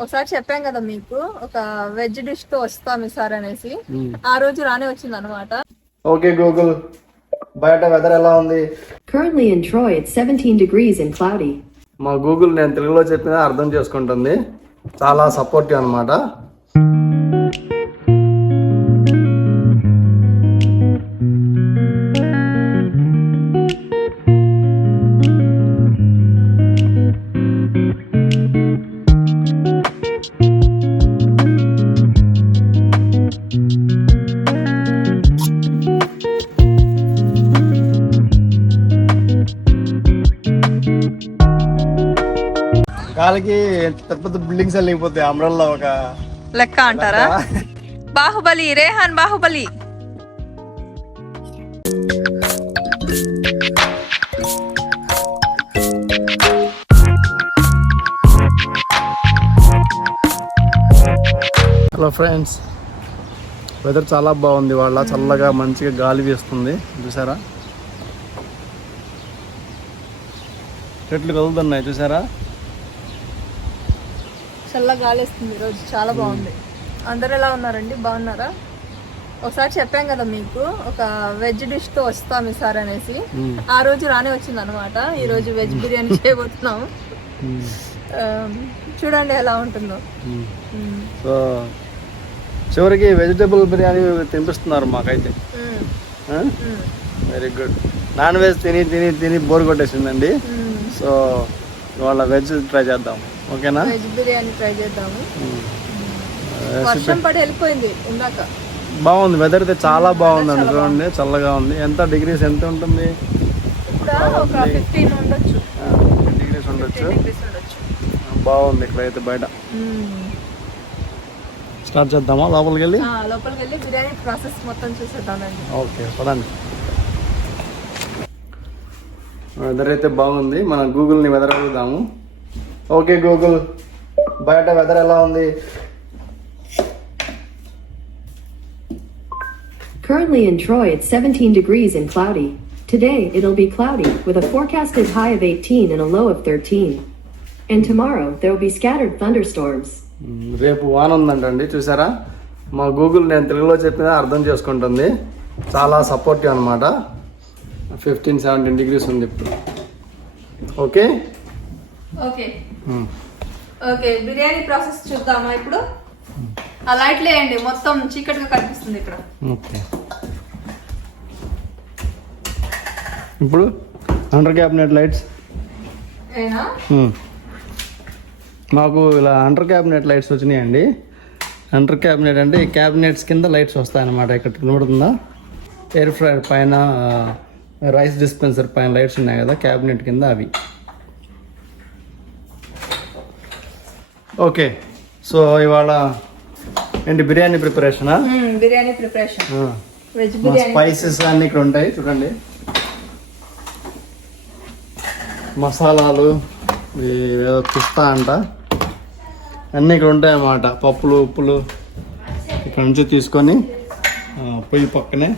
ఒకసారి చెప్పాం కదా మీకు ఒక వెజ్ డిష్తో వస్తాం ఈసారి అనేసి. ఆ రోజు రానే వచ్చింది అనమాట ఓకే గూగుల్ బయట వెదర్ ఎలా ఉంది? Currently in Troy, it's 17 degrees and cloudy. మా గూగుల్ నేను తెలుగులో చెప్పినా అర్థం చేసుకుంటుంది. చాలా సపోర్టివ్ అనమాట కాలికి పెద్ద పెద్ద బిల్డింగ్స్ వెళ్ళిపోతాయి అమరల్లో ఒక లెక్క అంటారా? Baahubali Rehan Baahubali. Hello friends weather చాలా బాగుంది. వాళ్ళ చల్లగా మంచిగా గాలి వీస్తుంది. చూసారా? చెట్లు కదులుతున్నాయి. చూసారా? చల్ల గాలేస్తుంది ఈరోజు చాలా బాగుంది. అందరు ఎలా ఉన్నారండి? బాగున్నారా? ఒకసారి చెప్పాం కదా మీకు ఒక వెజ్ డిష్తో వస్తాం ఈసారి అనేసి. ఆ రోజు రానే వచ్చింది అనమాట ఈ రోజు వెజ్ బిర్యానీ చేయబోతున్నాం. చూడండి ఎలా ఉంటుందో. సో చివరికి వెజిటేబుల్ బిర్యానీ తినిపిస్తున్నారు మాకైతే. వెరీ గుడ్ నాన్ వెజ్ తిని తిని తిని బోర్ కొట్టేసిందండి. సో ఇవాళ వెజ్ ట్రై చేద్దాం. ఓకేనా? వెజ్ బిర్యానీ ట్రై చేద్దాము. వర్షం పడి వెళ్ళిపోయింది ఇందాక. బాగుంది వెదర్ అయితే చాలా బాగుందండి చూడండి చల్లగా ఉంది. ఎంత డిగ్రీస్ ఎంత ఉంటుంది? డిగ్రీస్ ఉండొచ్చు. బాగుంది ఇక్కడైతే బయట. స్టార్ట్ చేద్దామా? లోపలికి వెళ్ళి లోపలికి వెళ్ళి బిర్యానీ ప్రాసెస్ మొత్తం చూసేద్దామండి. ఓకే పదండి. వెదర్ అయితే బాగుంది. మనం గూగుల్ని వెదర్ అడుగుదాము. ఓకే గూగుల్ బయట వెదర్ ఎలా ఉంది Currently in Troy, it's 17 degrees and cloudy. Today, it'll be cloudy, with a forecasted high of 18 and a low of 13. And tomorrow, there will be scattered thunderstorms. రేపు వాన ఉందంటండి చూసారా మా Google నేను తెలుగులో చెప్పినా అర్థం చేసుకుంటుంది చాలా సపోర్టివ్ అనమాట ఫిఫ్టీన్ సెవెంటీన్ డిగ్రీస్ ఉంది ఇప్పుడు okay okay. Okay biryani process చూద్దామా ఇప్పుడు? ఆ లైట్లు వేయండి మొత్తం చీకటిగా కనిపిస్తుంది ఇక్కడ. ఓకే. ఇప్పుడు అండర్ క్యాబినెట్ లైట్స్. మాకు ఇలా అండర్ క్యాబినెట్ లైట్స్ వచ్చినాయండి. అండర్ క్యాబినెట్ అంటే ఈ క్యాబినెట్స్ కింద లైట్స్ వస్తాయన్నమాట. ఇక్కడ కనబడుతుందా? ఎయిర్ ఫ్రైయర్ పైన రైస్ డిస్పెన్సర్ పైన లైట్స్ ఉన్నాయి కదా క్యాబినెట్ కింద అవి. ఓకే. సో ఇవాళ ఏంటి బిర్యానీ ప్రిపరేషనా? బిర్యానీ ప్రిపరేషన్. వెజ్ మా బిర్యానీ. స్పైసెస్ అన్నీ ఇక్కడ ఉంటాయి చూడండి. మసాలాలు ఏదో పిస్తా అంట. అన్నీ ఇక్కడ ఉంటాయి అన్నమాట పప్పులు ఉప్పులు ఇక్కడ నుంచి తీసుకొని పొయ్యి పక్కనే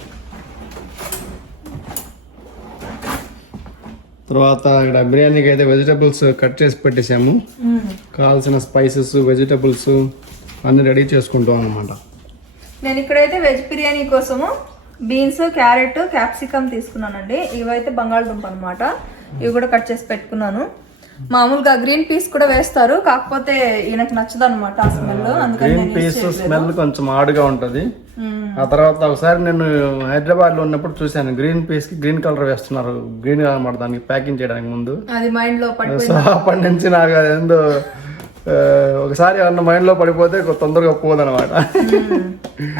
తర్వాత ఇక్కడ బిర్యానీకి అయితే వెజిటబుల్స్ కట్ చేసి పెట్టేసాము మ్మ్. కావాల్సిన స్పైసెస్ వెజిటబుల్స్ అన్నీ రెడీ చేసుకుంటాం అన్నమాట నేను ఇక్కడైతే వెజ్ బిర్యానీ కోసము బీన్స్ క్యారెట్ క్యాప్సికమ్ తీసుకున్నానండి ఇవైతే బంగాళదుంప అనమాట ఇవి కూడా కట్ చేసి పెట్టుకున్నాను మామూలుగా గ్రీన్ పీస్ కూడా వేస్తారు కాకపోతే ఈయనకు నచ్చదు అనమాట ఆ స్మెల్ అందుకని పీస్. స్మెల్ కొంచెం ఆడుగా ఉంటుంది. ఆ తర్వాత ఒకసారి నేను హైదరాబాద్లో ఉన్నప్పుడు చూశాను. గ్రీన్ పీస్కి గ్రీన్ కలర్ వేస్తున్నారు. గ్రీన్ కనమాట దానికి ప్యాకింగ్ చేయడానికి ముందు. అది మైండ్లో సో అప్పటి నుంచి నాకు ఏందో ఒకసారి ఏమన్నా మైండ్లో పడిపోతే తొందరగా పోదనమాట.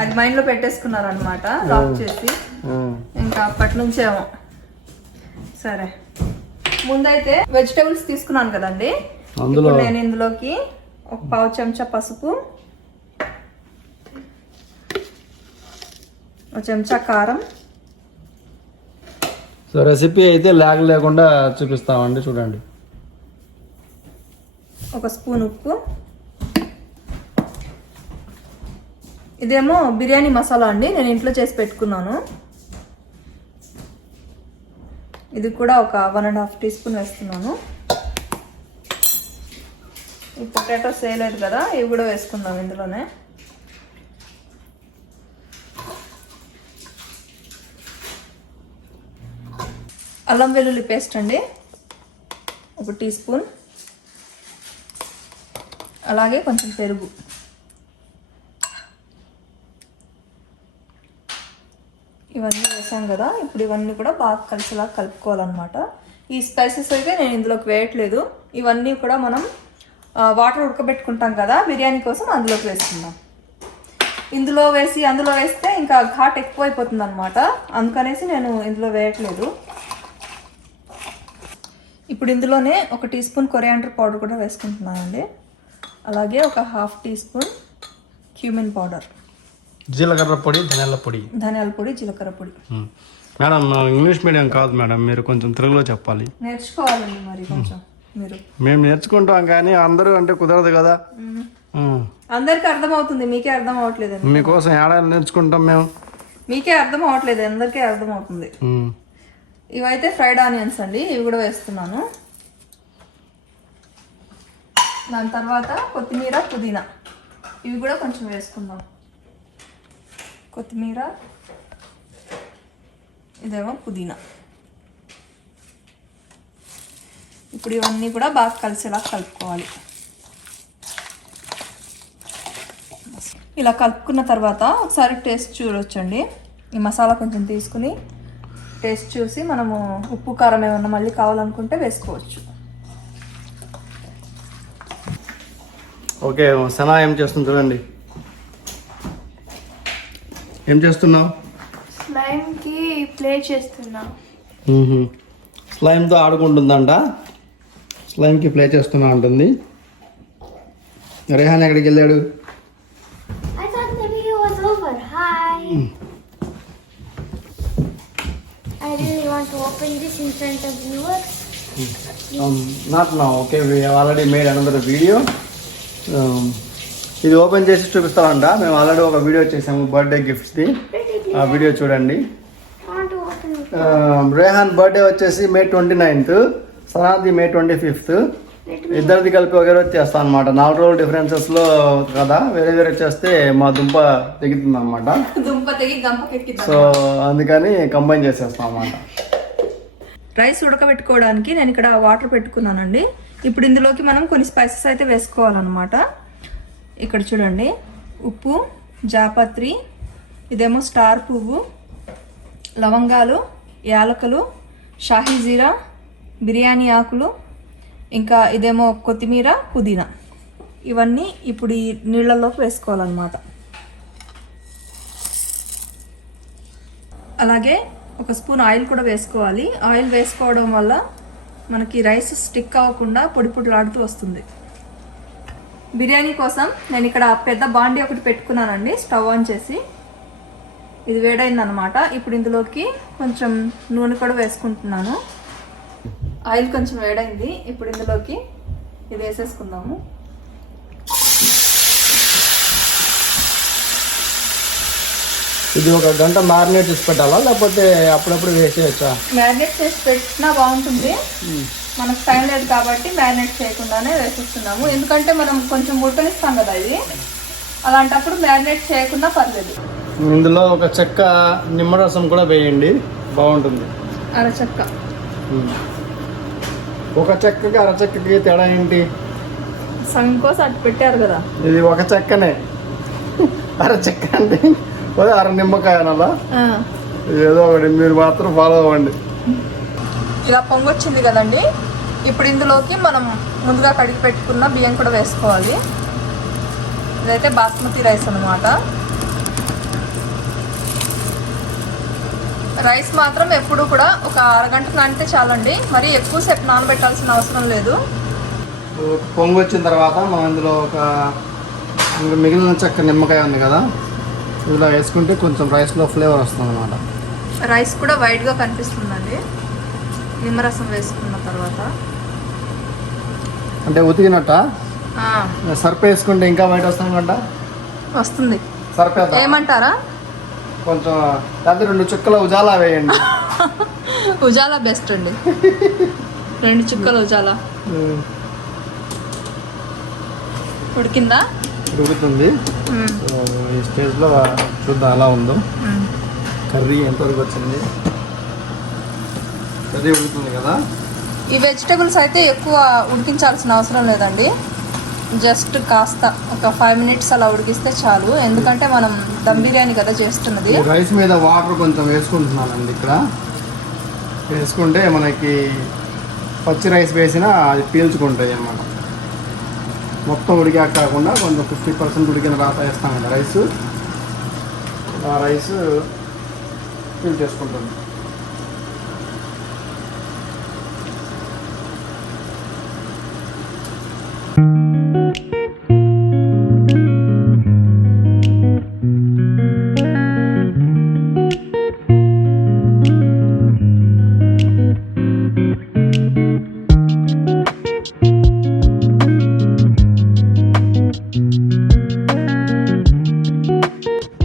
అది మైండ్లో పెట్టేసుకున్నారు అనమాట లాక్ చేసి. ఇంకా అప్పటి నుంచేమో. సరే. ముందైతే వెజిటేబుల్స్ తీసుకున్నాను కదండి. అందులో నేను ఇందులోకి ఒక పావు చెంచా పసుపు ఒక చెంచా కారం. సో రెసిపీ అయితే లాగ్ లేకుండా చూపిస్తామండి చూడండి. ఒక స్పూన్ ఉప్పు. ఇదేమో బిర్యానీ మసాలా అండి నేను ఇంట్లో చేసి పెట్టుకున్నాను. ఇది కూడా ఒక one and half teaspoon వేస్తున్నాను. ఈ పొటాటోస్ వేయలేదు కదా ఇవి కూడా వేసుకుందాం ఇందులోనే. అల్లం వెల్లుల్లి పేస్ట్ అండి. ఒక టీ స్పూన్. అలాగే కొంచెం పెరుగు. ఇవన్నీ వేసాం కదా ఇప్పుడు ఇవన్నీ కూడా బాగా కలిసిలా కలుపుకోవాలన్నమాట. ఈ స్పైసెస్ అయితే నేను ఇందులోకి వేయట్లేదు. ఇవన్నీ కూడా మనం వాటర్ ఉడకబెట్టుకుంటాం కదా బిర్యానీ కోసం అందులోకి వేసుకుందాం. ఇందులో వేసి అందులో వేస్తే ఇంకా ఘాట్ ఎక్కువైపోతుంది అనమాట అందుకనేసి నేను ఇందులో వేయట్లేదు. ఇప్పుడు ఇందులోనే ఒక టీ స్పూన్ కొరియాండర్ పౌడర్ కూడా వేసుకుంటున్నానండి. అలాగే ఒక half teaspoon cumin powder. జీలకర్ర పొడి ధనియాల పొడి. ధనియాల పొడి జీలకర్ర పొడి. మేడం ఇంగ్లీష్ మీడియం కాదు మేడం మీరు కొంచెం తెలుగులో చెప్పాలి. నేర్చుకోవాలండి మరి కొంచెం మీరు. మేము నేర్చుకుంటాం కానీ అందరూ అంటే కుదరదు కదా. అందరికీ అర్థం అవుతుంది మీకే అర్థం అవ్వట్లేదండి మీకోసం ఏడాది నేర్చుకుంటాం మేము. మీకే అర్థం అవ్వట్లేదు అందరికీ అర్థం అవుతుంది. ఇవైతే ఫ్రైడ్ ఆనియన్స్ అండి ఇవి కూడా వేస్తున్నాను. దాని తర్వాత కొత్తిమీర పుదీనా. ఇవి కూడా కొంచెం వేసుకుందాం. కొత్తిమీర ఇదేమో పుదీనా. ఇప్పుడు ఇవన్నీ కూడా బాగా కలిసేలా కలుపుకోవాలి. ఇలా కలుపుకున్న తర్వాత ఒకసారి టేస్ట్ చూడొచ్చండి. ఈ మసాలా కొంచెం తీసుకుని టేస్ట్ చూసి మనము ఉప్పు కారం ఏమన్నా మళ్ళీ కావాలనుకుంటే వేసుకోవచ్చు. ఓకే సనా ఏం చేస్తుంది చూడండి. ఏం చేస్తున్నావు? స్లైమ్కి ప్లే చేస్తున్నా. స్లైమ్తో ఆడుకుంటుందంట. స్లైమ్కి ప్లే చేస్తున్నా ఉంటుంది రేహాన్ ఎక్కడికి వెళ్ళాడు? Open this in front of viewers. Not నా okay we already made another video Um, ఇది ఓపెన్ చేసి చూపిస్తామంట మేము ఆల్రెడీ ఒక వీడియో చేసాము బర్త్డే గిఫ్ట్స్ది. ఆ వీడియో చూడండి it. Um, రేహాన్ బర్త్డే వచ్చేసి మే ట్వంటీ నైన్త్ సనాది మే ట్వంటీ ఫిఫ్త్. ఇద్దరిది కలిపి ఒకే రోజు చేస్తాం అనమాట నాలుగు రోజులు డిఫరెన్సెస్లో కదా వేరే వేరే చేస్తే మా దుంప తెగుతుంది అనమాట దుంప తెగి గంపకెక్కిద్దాం సో అందుకని కంబైన్ చేసేస్తాం అనమాట రైస్ ఉడకబెట్టుకోవడానికి నేను ఇక్కడ వాటర్ పెట్టుకున్నానండి. ఇప్పుడు ఇందులోకి మనం కొన్ని స్పైసెస్ అయితే వేసుకోవాలన్నమాట. ఇక్కడ చూడండి. ఉప్పు జాపత్రి ఇదేమో స్టార్ పువ్వు లవంగాలు యాలకులు షాహీ జీరా బిర్యానీ ఆకులు ఇంకా ఇదేమో కొత్తిమీర పుదీనా. ఇవన్నీ ఇప్పుడు ఈ నీళ్ళల్లోకి వేసుకోవాలన్నమాట. అలాగే ఒక స్పూన్ ఆయిల్ కూడా వేసుకోవాలి. ఆయిల్ వేసుకోవడం వల్ల మనకి రైస్ స్టిక్ అవ్వకుండా పొడి పొడిలాడుతూ వస్తుంది. బిర్యానీ కోసం నేను ఇక్కడ పెద్ద బాండి ఒకటి పెట్టుకున్నానండి. స్టవ్ ఆన్ చేసి ఇది వేడైందనమాట ఇప్పుడు ఇందులోకి కొంచెం నూనె కూడా వేసుకుంటున్నాను. ఆయిల్ కొంచెం వేడైంది. ఇప్పుడు ఇందులోకి ఇది వేసేసుకుందాము. ఇది ఒక గంట మ్యారినేట్ చేసి పెట్టాలా? లేకపోతే అప్పుడప్పుడు వేసేయచ్చా మ్యారినేట్ చేసి పెట్టినా బాగుంటుంది. మనకు టైం లేదు కాబట్టి మ్యారినేట్ చేయకుండానే వేసేస్తున్నాము. ఎందుకంటే మనం కొంచెం ఉడకనిస్తాం కదా ఇది. అలాంటప్పుడు మ్యారినేట్ చేయకుండా పర్లేదు. ఇందులో ఒక చెక్క నిమ్మరసం కూడా వేయండి. బాగుంటుంది. అరచక్క ఒక చెక్కకి అర చెక్కకి తేడా ఏంటి? సగం కోసం అటు పెట్టారు కదా. ఇది ఒక చెక్కనే. అర చెక్క అంటే అర నిమ్మకాయ ఏదో ఒకటి మీరు మాత్రం ఫాలో అవ్వండి. ఇలా పొంగొచ్చింది కదండి? ఇప్పుడు ఇందులోకి మనం ముందుగా కడిగి పెట్టుకున్న బియ్యం కూడా వేసుకోవాలి. ఇదైతే బాస్మతి రైస్ అన్నమాట. రైస్ మాత్రం ఎప్పుడు కూడా ఒక అరగంట నానితే చాలండి. మరి ఎక్కువసేపు నానబెట్టాల్సిన అవసరం లేదు. ఒక పొంగు వచ్చిన తర్వాత మనం ఇందులో ఒక మిగిలిన చెక్క నిమ్మకాయ ఉంది కదా? ఇలా వేసుకుంటే కొంచెం రైస్లో ఫ్లేవర్ వస్తుంది అనమాట రైస్ కూడా వైట్గా కనిపిస్తుందండి. నిమ్మరసం వేసుకున్న తర్వాత. అంటే ఉతికినట్ట? ఆ, సర్ఫ్ వేసుకుంటే ఇంకా బయట వస్తుందంట వస్తుంది. వేద్దాం ఏమంటారా? కొంచెం లేకపోతే రెండు చుక్కల ఉజాలా వేయండి. ఉజాలా బెస్ట్ అండి. రెండు చుక్కలు ఉజాలా. ఉడికిందా? ఉడుకుతుంది. ఈ స్టేజ్లో చూద్దాం ఎలా ఉందో. కర్రీ ఎంతవరకు వచ్చింది? కర్రీ ఉడుకుతుంది కదా? ఈ వెజిటేబుల్స్ అయితే ఎక్కువ ఉడికించాల్సిన అవసరం లేదండి. జస్ట్ కాస్త ఒక ఫైవ్ మినిట్స్ అలా ఉడికిస్తే చాలు. ఎందుకంటే మనం దమ్ బిర్యానీ కదా చేస్తున్నది. రైస్ మీద వాటర్ కొంచెం వేసుకుంటున్నానండి ఇక్కడ. వేసుకుంటే మనకి పచ్చి రైస్ వేసినా అది పీల్చుకుంటాయి అన్నమాట. మొత్తం ఉడికాక కాకుండా కొంచెం ఫిఫ్టీ పర్సెంట్ ఉడికిన రాత వేస్తాం కదా రైస్. ఆ రైస్ ఫిల్ చేసుకుంటుంది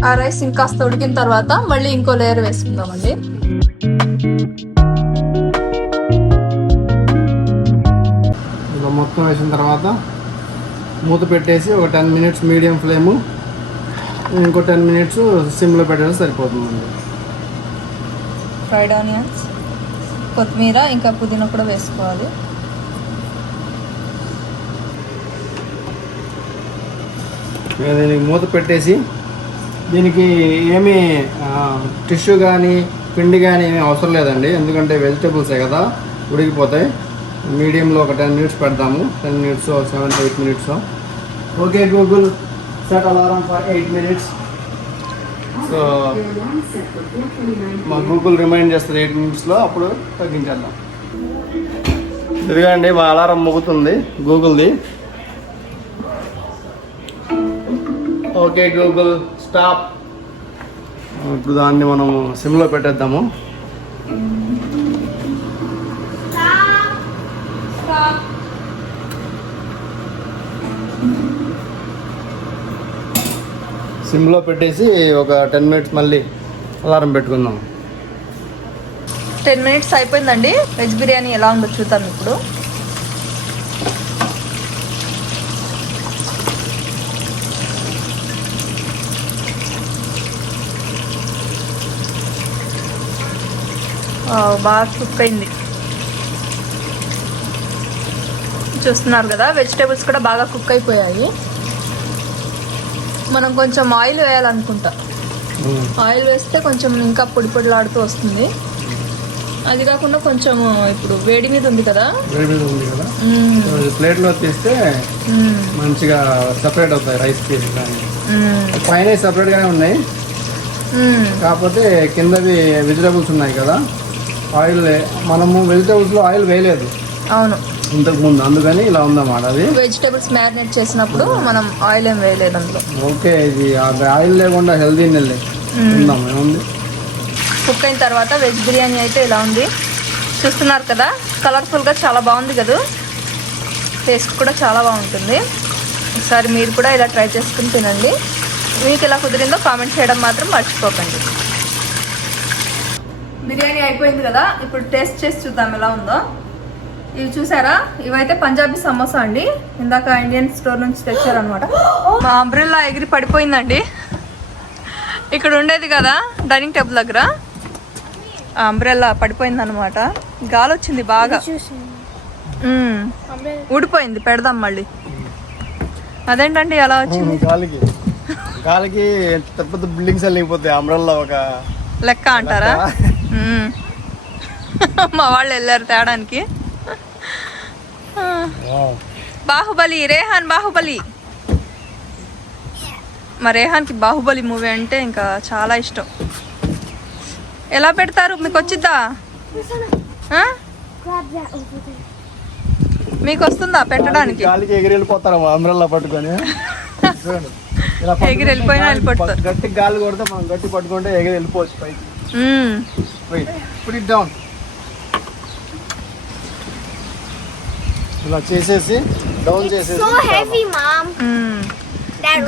ఆ రైస్ ఇంకాస్త ఉడికిన తర్వాత మళ్ళీ ఇంకో లేయర్ వేసుకుందామండి. ఇలా మొత్తం వేసిన తర్వాత మూత పెట్టేసి ఒక టెన్ మినిట్స్ మీడియం ఫ్లేము ఇంకో టెన్ మినిట్స్ సిమ్లో పెట్టేసి సరిపోతుందండి. ఫ్రైడ్ ఆనియన్స్ కొత్తిమీర ఇంకా పుదీనా కూడా వేసుకోవాలి. మూత పెట్టేసి దీనికి ఏమీ టిష్యూ కానీ పిండి కానీ ఏమీ అవసరం లేదండి. ఎందుకంటే వెజిటేబుల్సే కదా ఉడికిపోతాయి. మీడియంలో ఒక టెన్ మినిట్స్ పెడతాము. Ten minutes seven eight minutes. Okay Google set alarm for eight minutes. So మా గూగుల్ రిమైండ్ చేస్తుంది ఎయిట్ మినిట్స్లో అప్పుడు తగ్గించేద్దాం. ఇదిగోండి మా అలారం మోగుతుంది గూగుల్ది. ఓకే గూగుల్ స్టాప్ ఇప్పుడు దాన్ని మనం సిమ్లో పెట్టేద్దాము. సిమ్లో పెట్టేసి ఒక టెన్ మినిట్స్ మళ్ళీ అలారం పెట్టుకుందాం. టెన్ మినిట్స్ అయిపోయిందండి. వెజ్ బిర్యానీ ఎలా ఉందో చూద్దాం ఇప్పుడు. బాగా కుక్ అయింది చూస్తున్నారు కదా వెజిటేబుల్స్ కూడా బాగా కుక్ అయిపోయాయి మనం కొంచెం ఆయిల్ వేయాలనుకుంటా. ఆయిల్ వేస్తే కొంచెం ఇంకా పొడి పొడిలాడుతూ వస్తుంది. అది కాకుండా కొంచెం ఇప్పుడు వేడి మీద ఉంది కదా. వేడి మీద ఉంది కదా. ఇది ప్లేట్లో తీస్తే. మంచిగా సపరేట్ అవుతాయి రైస్ పీస్ కానీ. మ్మ్. పైన సపరేట్గానే ఉన్నాయి. కాకపోతే కిందవి వెజిటేబుల్స్ ఉన్నాయి కదా. ఆయిల్ మనము వెజిటేబుల్స్లో ఆయిల్ వేయలేదు. అవును. ఇంతకు ముందు అందుకని ఇలా ఉందన్నమాట అది. వెజిటేబుల్స్ మ్యారినేట్ చేసినప్పుడు మనం ఆయిల్ ఏం వేయలేదు అందులో. ఓకే ఇది ఆయిల్ లేకుండా హెల్దీ నెల్లి. ఉందాం ఏముంది? కుక్ అయిన తర్వాత వెజ్ బిర్యానీ అయితే ఇలా ఉంది. చూస్తున్నారు కదా కలర్ఫుల్గా చాలా బాగుంది కదా. టేస్ట్ కూడా చాలా బాగుంటుంది. ఒకసారి మీరు కూడా ఇలా ట్రై చేసుకుని తినండి. మీకు ఎలా కుదిరిందో కామెంట్ చేయడం మాత్రం మర్చిపోకండి. బిర్యానీ అయిపోయింది కదా ఇప్పుడు టేస్ట్ చేసి చూద్దాం ఎలా ఉందో. ఇవి చూసారా? ఇవైతే పంజాబీ సమోసా అండి. ఇందాక ఇండియన్ స్టోర్ నుంచి తెచ్చారనమాట మా అంబ్రెల్లా ఎగిరి పడిపోయిందండి. ఇక్కడ ఉండేది కదా డైనింగ్ టేబుల్ దగ్గర. ఆ అంబ్రెల్లా పడిపోయింది అనమాట గాలి వచ్చింది బాగా. ఊడిపోయింది పెడదాం మళ్ళీ. అదేంటండి అలా వచ్చింది? గాలికి. గాలికి పెద్ద పెద్ద బిల్డింగ్స్ వెళ్ళిపోతాయి అమరల్లో ఒక లెక్క అంటారా. మా వాళ్ళు వెళ్ళారు తేడానికి. బాహుబలి రేహాన్ బాహుబలి. మా రేహాన్కి బాహుబలి మూవీ అంటే ఇంకా చాలా ఇష్టం. ఎలా పెడతారు? మీకు వచ్చిద్దా. మీకు వస్తుందా పెట్టడానికి? ఎగిరి వెళ్ళిపోతారు అమరల్లా పట్టుకొని. ఎగిరి వెళ్ళిపోయినా వెళ్ళిపోతారు. గట్టి గాలి కొడితే మనం గట్టి పట్టుకుంటే ఎగిరి వెళ్ళిపోవచ్చు పైకి. మ్మ్. పుట్ ఇట్ డౌన్ ఇలా చేసేసి డౌన్ చేసేసి heavy, mom. మ్మ్.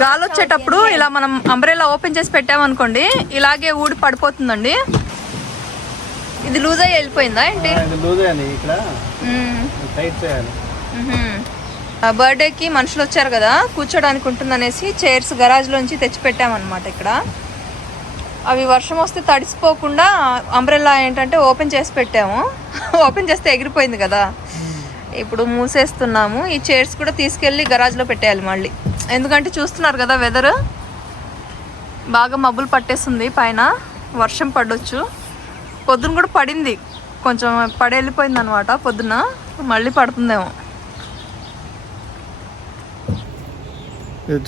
గాలి వచ్చేటప్పుడు ఇలా మనం అంబ్రెలా ఓపెన్ చేసి పెట్టామనుకోండి ఇలాగే ఊడి పడిపోతుందండి ఇది లూజ్ అయ్యి వెళ్ళిపోయిందా ఏంటి ఆ, ఇది లూజ్ అని ఇక్కడ. టైట్ చేయాలి మ్హూ. బర్త్డేకి మనుషులు వచ్చారు కదా కూర్చోడానికి ఉంటుందనేసి చైర్స్ గరాజ్లోంచి తెచ్చిపెట్టామన్నమాట ఇక్కడ అవి వర్షం వస్తే తడిసిపోకుండా అంబ్రెల్లా ఏంటంటే ఓపెన్ చేసి పెట్టాము. ఓపెన్ చేస్తే ఎగిరిపోయింది కదా. ఇప్పుడు మూసేస్తున్నాము. ఈ చైర్స్ కూడా తీసుకెళ్ళి గరాజ్లో పెట్టేయాలి మళ్ళీ. ఎందుకంటే చూస్తున్నారు కదా వెదర్ బాగా మబ్బులు పట్టేస్తుంది పైన. వర్షం పడొచ్చు. పొద్దున కూడా పడింది. కొంచెం పడి వెళ్ళిపోయింది అనమాట పొద్దున మళ్ళీ పడుతుందేమో.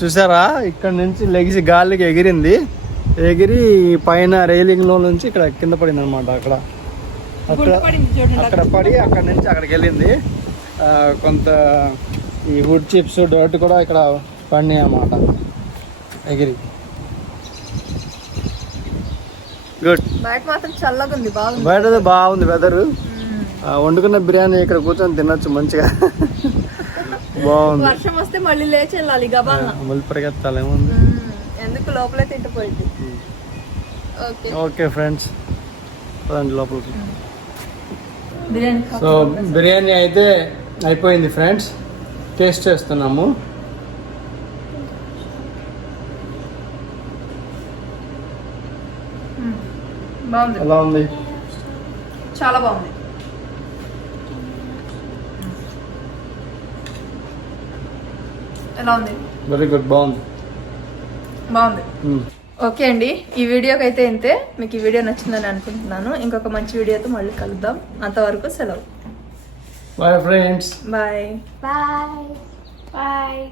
చూసారా? ఇక్కడ నుంచి లెగిసి గాలికి ఎగిరింది. ఎగిరి పైన రైలింగ్లో నుంచి ఇక్కడ కింద పడింది అనమాట అక్కడ అక్కడ పడింది చూడండి అక్కడ పడి అక్కడ నుంచి అక్కడికి వెళ్ళింది. ఆ, కొంత ఈ వుడ్ చిప్స్ డర్ట్ కూడా ఇక్కడ పడినాయి అన్నమాట. ఎగిరి. గుడ్. బయట మాత్రం చల్లగా ఉంది బాగుంది. బయట బాగుంది వెదర్. వండుకున్న బిర్యానీ ఇక్కడ కూర్చొని తినొచ్చు మంచిగా. బాగుంది. వర్షం వస్తే మళ్ళీ లేచి వెళ్ళాలి గబాల్న మళ్ళీ పరిగెత్తాలి ఏముంది. ఎందుకు లోపలే తింటిపోయింది ఓకే ఓకే ఫ్రెండ్స్ పదండి లోపలికి. సో బిర్యానీ అయితే అయిపోయింది ఫ్రెండ్స్ టేస్ట్ చేస్తున్నాము. బాగుంది. ఎలా ఉంది? చాలా బాగుంది. ఎలా ఉంది? వెరీ గుడ్ బాగుంది. బాగుంది. ఓకే అండి ఈ వీడియోకి అయితే ఇంతే. మీకు ఈ వీడియో నచ్చిందని అనుకుంటున్నాను. ఇంకొక మంచి వీడియోతో మళ్ళీ కలుద్దాం. అంతవరకు సెలవు. Bye friends Bye. Bye Bye.